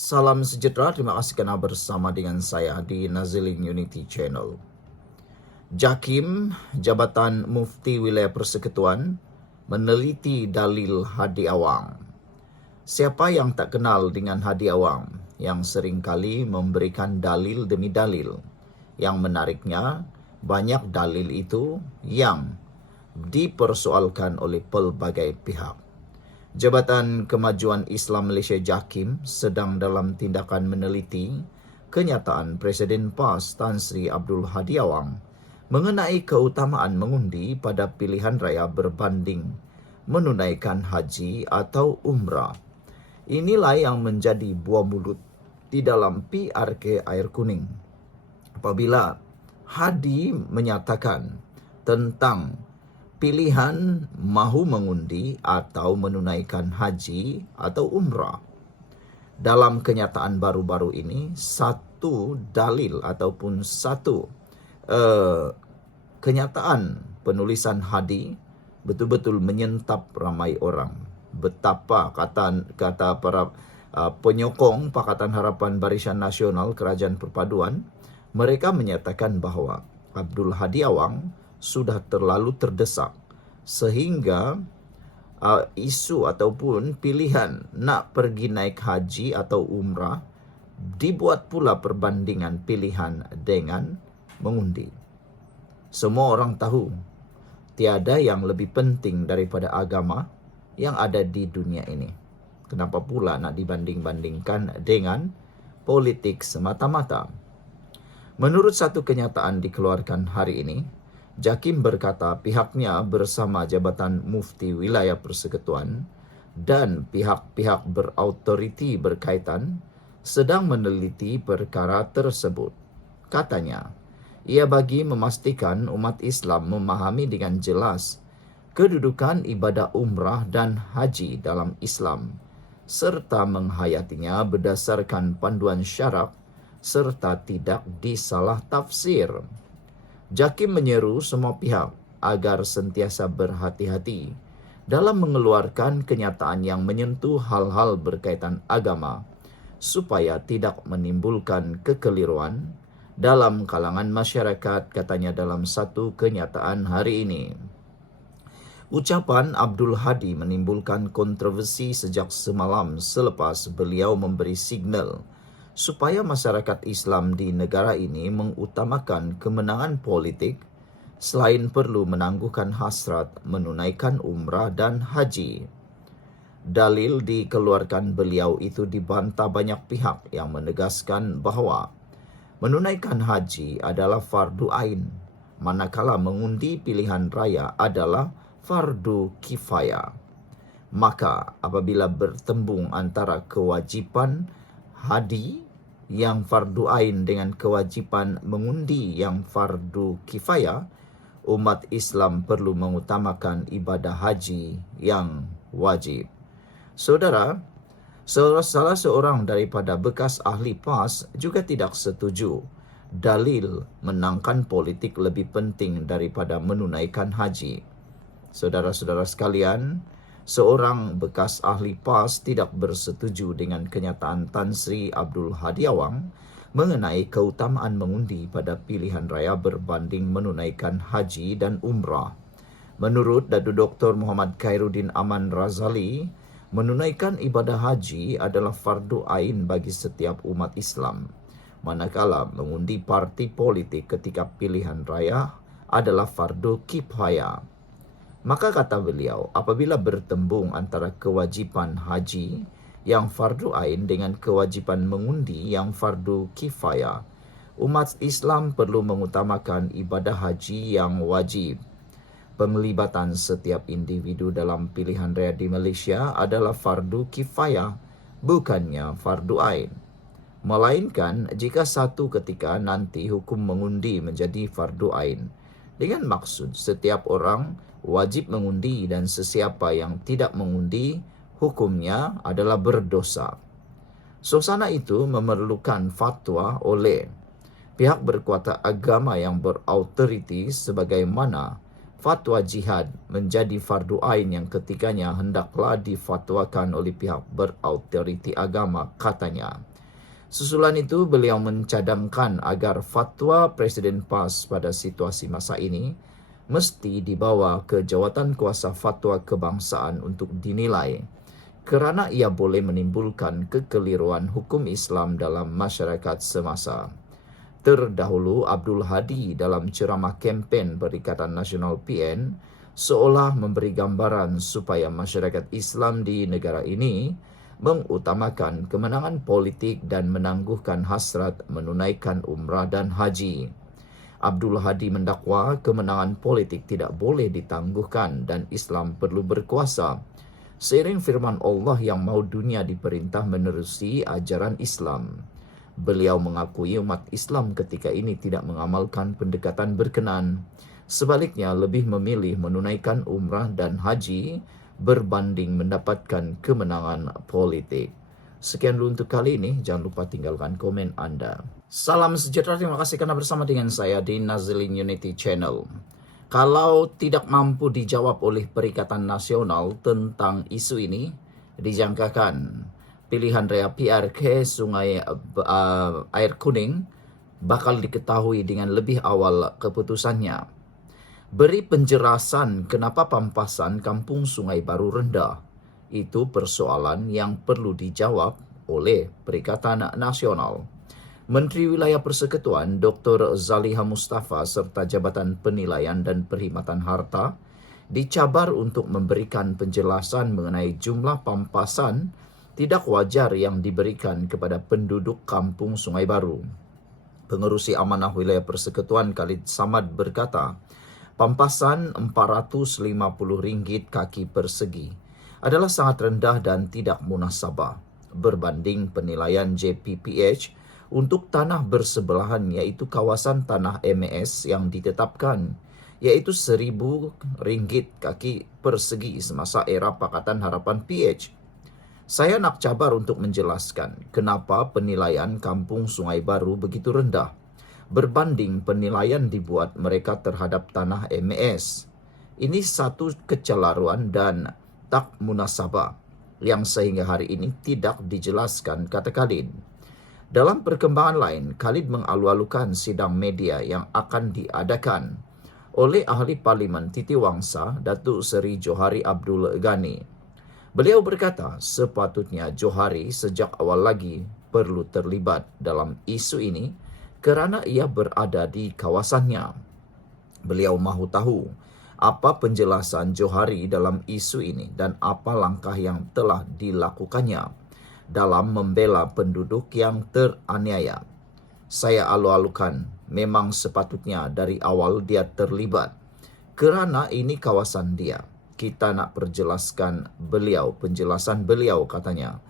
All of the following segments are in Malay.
Salam sejahtera, terima kasih kerana bersama dengan saya di Naziling Unity Channel. JAKIM, Jabatan Mufti Wilayah Persekutuan, meneliti dalil Hadi Awang. Siapa yang tak kenal dengan Hadi Awang yang seringkali memberikan dalil demi dalil? Yang menariknya, banyak dalil itu yang dipersoalkan oleh pelbagai pihak. Jabatan Kemajuan Islam Malaysia JAKIM sedang dalam tindakan meneliti kenyataan Presiden PAS Tan Sri Abdul Hadi Awang mengenai keutamaan mengundi pada pilihan raya berbanding menunaikan haji atau umrah. Inilah yang menjadi buah mulut di dalam PRK Air Kuning. Apabila Hadi menyatakan tentang pilihan mahu mengundi atau menunaikan haji atau umrah. Dalam kenyataan baru-baru ini, satu dalil ataupun satu kenyataan penulisan Hadi betul-betul menyentap ramai orang. Betapa kata para penyokong Pakatan Harapan Barisan Nasional Kerajaan Perpaduan, mereka menyatakan bahawa Abdul Hadi Awang sudah terlalu terdesak sehingga isu ataupun pilihan nak pergi naik haji atau umrah dibuat pula perbandingan pilihan dengan mengundi. Semua orang tahu tiada yang lebih penting daripada agama yang ada di dunia ini. Kenapa pula nak dibanding-bandingkan dengan politik semata-mata? Menurut satu kenyataan dikeluarkan hari ini, JAKIM berkata pihaknya bersama Jabatan Mufti Wilayah Persekutuan dan pihak-pihak berautoriti berkaitan sedang meneliti perkara tersebut. Katanya, ia bagi memastikan umat Islam memahami dengan jelas kedudukan ibadah umrah dan haji dalam Islam serta menghayatinya berdasarkan panduan syarak serta tidak disalah tafsir. JAKIM menyeru semua pihak agar sentiasa berhati-hati dalam mengeluarkan kenyataan yang menyentuh hal-hal berkaitan agama supaya tidak menimbulkan kekeliruan dalam kalangan masyarakat, katanya dalam satu kenyataan hari ini. Ucapan Abdul Hadi menimbulkan kontroversi sejak semalam selepas beliau memberi signal supaya masyarakat Islam di negara ini mengutamakan kemenangan politik selain perlu menangguhkan hasrat menunaikan umrah dan haji. Dalil dikeluarkan beliau itu dibantah banyak pihak yang menegaskan bahawa menunaikan haji adalah fardu ain, manakala mengundi pilihan raya adalah fardu kifayah. Maka apabila bertembung antara kewajipan Hadi yang fardu ain dengan kewajipan mengundi yang fardu kifayah, umat Islam perlu mengutamakan ibadah haji yang wajib. Saudara, salah seorang daripada bekas ahli PAS juga tidak setuju dalil menangkan politik lebih penting daripada menunaikan haji. Saudara-saudara sekalian, seorang bekas ahli PAS tidak bersetuju dengan kenyataan Tan Sri Abdul Hadi Awang mengenai keutamaan mengundi pada pilihan raya berbanding menunaikan haji dan umrah. Menurut Datuk Dr. Muhammad Khairuddin Aman Razali, menunaikan ibadah haji adalah fardu ain bagi setiap umat Islam, manakala mengundi parti politik ketika pilihan raya adalah fardu kifayah. Maka kata beliau, apabila bertembung antara kewajipan haji yang fardu ain dengan kewajipan mengundi yang fardu kifayah, umat Islam perlu mengutamakan ibadah haji yang wajib. Penglibatan setiap individu dalam pilihan raya di Malaysia adalah fardu kifayah, bukannya fardu ain. Melainkan jika satu ketika nanti hukum mengundi menjadi fardu ain, dengan maksud setiap orang wajib mengundi dan sesiapa yang tidak mengundi hukumnya adalah berdosa. Suasana itu memerlukan fatwa oleh pihak berkuasa agama yang berautoriti sebagaimana fatwa jihad menjadi fardu ain yang ketiganya hendaklah difatwakan oleh pihak berautoriti agama, katanya. Susulan itu, beliau mencadangkan agar fatwa Presiden PAS pada situasi masa ini mesti dibawa ke Jawatan Kuasa Fatwa Kebangsaan untuk dinilai, kerana ia boleh menimbulkan kekeliruan hukum Islam dalam masyarakat semasa. Terdahulu, Abdul Hadi dalam ceramah kempen Perikatan Nasional PN seolah memberi gambaran supaya masyarakat Islam di negara ini mengutamakan kemenangan politik dan menangguhkan hasrat menunaikan umrah dan haji. Abdul Hadi mendakwa kemenangan politik tidak boleh ditangguhkan dan Islam perlu berkuasa. Seiring firman Allah yang mahu dunia diperintah menerusi ajaran Islam. Beliau mengakui umat Islam ketika ini tidak mengamalkan pendekatan berkenan. Sebaliknya, lebih memilih menunaikan umrah dan haji berbanding mendapatkan kemenangan politik. Sekian dulu untuk kali ini. Jangan lupa tinggalkan komen Anda. Salam sejahtera, terima kasih karena bersama dengan saya di Nazilin Unity Channel. Kalau tidak mampu dijawab oleh Perikatan Nasional tentang isu ini, dijangkakan pilihan raya PRK Sungai Air Kuning bakal diketahui dengan lebih awal keputusannya. Beri penjelasan kenapa pampasan Kampung Sungai Baru rendah. Itu persoalan yang perlu dijawab oleh Perikatan Nasional. Menteri Wilayah Persekutuan Dr. Zaliha Mustafa serta Jabatan Penilaian dan Perkhidmatan Harta dicabar untuk memberikan penjelasan mengenai jumlah pampasan tidak wajar yang diberikan kepada penduduk Kampung Sungai Baru. Pengerusi Amanah Wilayah Persekutuan Khalid Samad berkata, pampasan RM450 kaki persegi adalah sangat rendah dan tidak munasabah berbanding penilaian JPPH untuk tanah bersebelahan, yaitu kawasan tanah MES yang ditetapkan, yaitu RM1,000 kaki persegi semasa era Pakatan Harapan PH. Saya nak cabar untuk menjelaskan kenapa penilaian Kampung Sungai Baru begitu rendah berbanding penilaian dibuat mereka terhadap tanah MES. Ini satu kecelaruan dan tak munasabah yang sehingga hari ini tidak dijelaskan, kata Khalid. Dalam perkembangan lain, Khalid mengalu-alukan sidang media yang akan diadakan oleh Ahli Parlimen Titiwangsa, Datuk Seri Johari Abdul Ghani. Beliau berkata, sepatutnya Johari sejak awal lagi perlu terlibat dalam isu ini kerana ia berada di kawasannya. Beliau mahu tahu apa penjelasan Johari dalam isu ini dan apa langkah yang telah dilakukannya dalam membela penduduk yang teraniaya. Saya alu-alukan, memang sepatutnya dari awal dia terlibat kerana ini kawasan dia. Kita nak penjelasan beliau, katanya.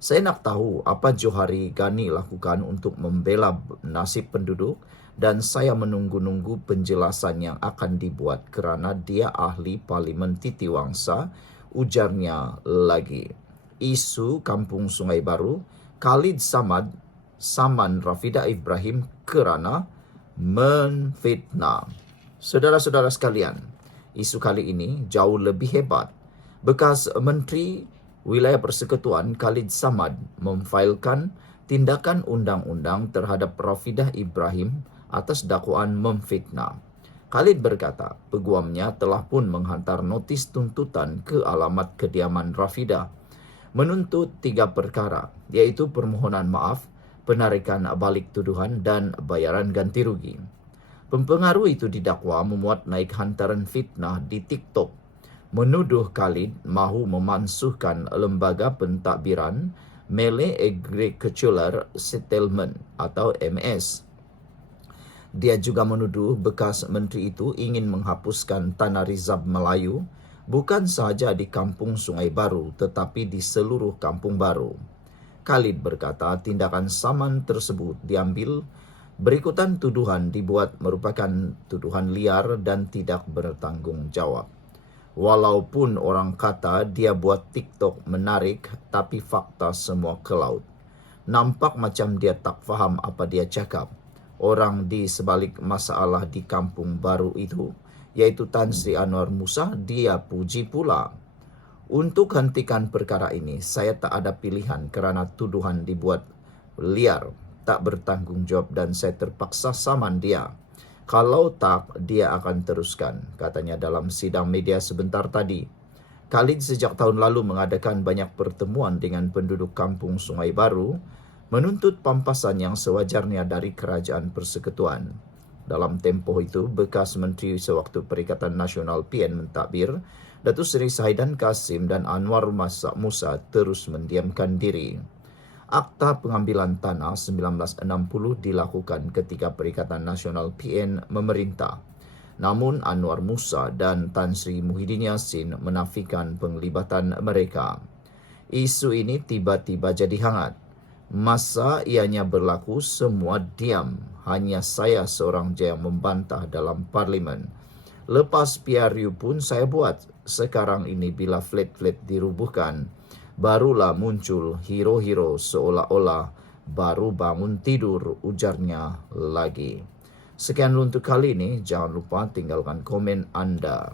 Saya nak tahu apa Johari Ghani lakukan untuk membela nasib penduduk dan saya menunggu-nunggu penjelasan yang akan dibuat kerana dia ahli Parlimen Titiwangsa, ujarnya lagi. Isu Kampung Sungai Baru, Khalid Samad saman Rafidah Ibrahim kerana menfitnah. Saudara-saudara sekalian, isu kali ini jauh lebih hebat. Bekas Menteri Wilayah Persekutuan Khalid Samad memfailkan tindakan undang-undang terhadap Rafidah Ibrahim atas dakwaan memfitnah. Khalid berkata, peguamnya telah pun menghantar notis tuntutan ke alamat kediaman Rafidah menuntut 3 perkara, iaitu permohonan maaf, penarikan balik tuduhan dan bayaran ganti rugi. Pempengaruh itu didakwa memuat naik hantaran fitnah di TikTok, menuduh Khalid mahu memansuhkan lembaga pentadbiran Malay Agricultural Settlement atau MES. Dia juga menuduh bekas menteri itu ingin menghapuskan tanah rizab Melayu bukan sahaja di Kampung Sungai Baru tetapi di seluruh Kampung Baru. Khalid berkata tindakan saman tersebut diambil berikutan tuduhan dibuat merupakan tuduhan liar dan tidak bertanggungjawab. Walaupun orang kata dia buat TikTok menarik, tapi fakta semua ke laut. Nampak macam dia tak faham apa dia cakap. Orang di sebalik masalah di Kampung Baru itu yaitu Tan Sri Anwar Musa, dia puji pula. Untuk hentikan perkara ini, saya tak ada pilihan kerana tuduhan dibuat liar, tak bertanggung jawab dan saya terpaksa saman dia. Kalau tak, dia akan teruskan, katanya dalam sidang media sebentar tadi. Khalid sejak tahun lalu mengadakan banyak pertemuan dengan penduduk kampung Sungai Baru, menuntut pampasan yang sewajarnya dari Kerajaan Persekutuan. Dalam tempoh itu, bekas Menteri Sewaktu Perikatan Nasional PN mentadbir, Datuk Seri Sahidan Kasim dan Anwar Musa terus mendiamkan diri. Akta pengambilan tanah 1960 dilakukan ketika Perikatan Nasional PN memerintah. Namun Anwar Musa dan Tan Sri Muhyiddin Yassin menafikan penglibatan mereka. Isu ini tiba-tiba jadi hangat. Masa ianya berlaku, semua diam. Hanya saya seorang je yang membantah dalam parlimen. Lepas PRU pun saya buat. Sekarang ini bila flat-flat dirubuhkan, barulah muncul hero-hero seolah-olah baru bangun tidur, ujarnya lagi. Sekian untuk kali ini. Jangan lupa tinggalkan komen anda.